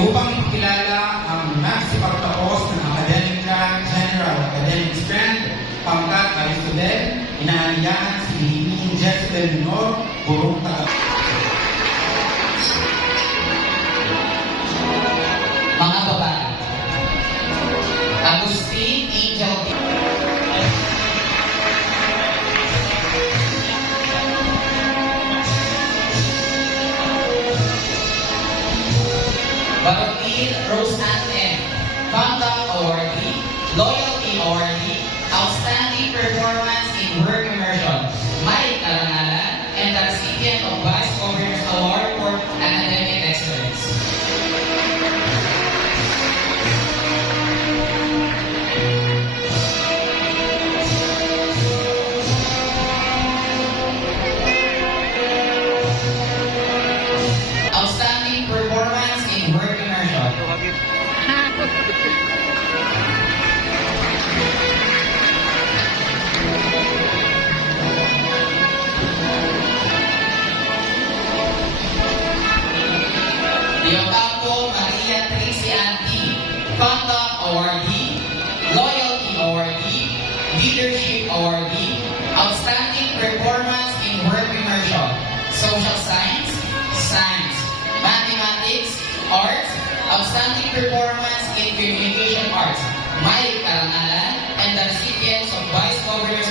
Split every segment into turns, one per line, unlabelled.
upang makilala ang Max Partaon Inaaliyahan si Himing Jezebel Minor, burong taga
Mga babae. Agustin Angel D. Barutin Rose Ann M. Conduct Awardee, Loyalty Awardee, Outstanding Performance in Work Immersion, Mike Karangalan, Leadership Awardee, Outstanding Performance in Work Immersion, Social Science, Science, Mathematics, Arts, Outstanding Performance in Communication Arts, Mike Karangalan, and the recipients of Vice Governor's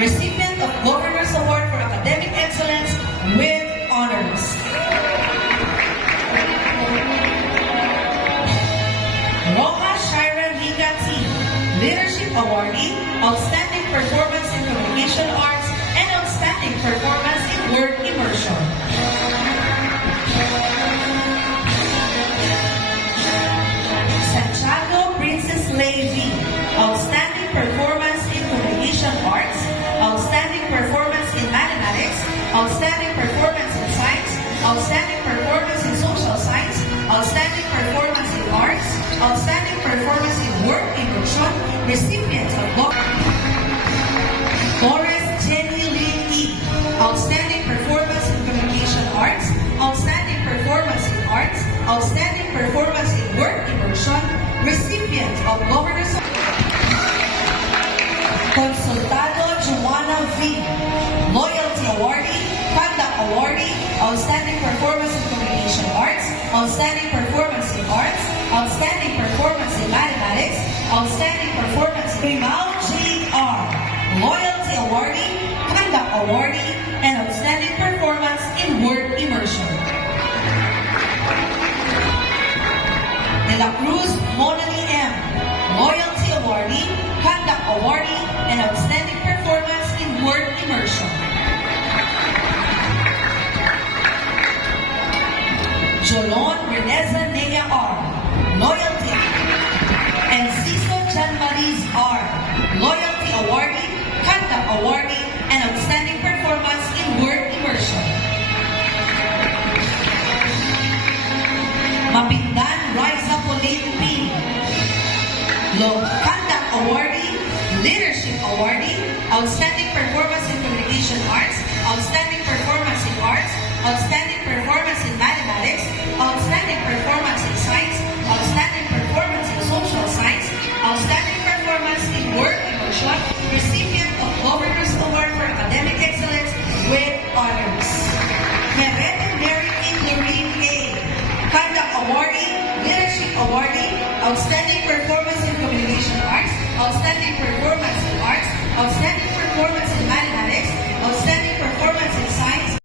recipient of Governor's Award for Academic Excellence with honors. Roja Shiren Higati, Leadership Awardee, Outstanding Performance in Communication Arts, and Outstanding Performance in Word Immersion. Recipients of Morris Jenny Lynn E. Outstanding Performance in Communication Arts, Outstanding Performance in Arts, Outstanding Performance in Work Immersion, recipient of Governor's Consultado Juana V. Loyalty Awardee, Conduct Awardee, Outstanding Performance in Communication Arts, Outstanding Performance in Arts, Outstanding Performance Outstanding Performance came out JR, Loyalty Awardee, Conduct Awardee, and Outstanding Performance in Word Immersion. De La Cruz Monali M, Loyalty Awardee, Conduct Awardee, and Outstanding Performance in Word Immersion. Jolon Reneza Nea R, Loyalty and San Maris are Loyalty Awardee, kanta Awardee, and Outstanding Performance in Word Immersion. Mapindan Raisa Pauline P. kanta Awardee, Leadership Awardee, Outstanding Performance Work Emotion, recipient of Governor's Award for Academic Excellence with honors. Merete Mary Lorraine A. Conduct Awardee, Leadership Awardee, Outstanding Performance in Communication Arts, Outstanding Performance in Arts, Outstanding Performance in Mathematics, Outstanding Performance in Science.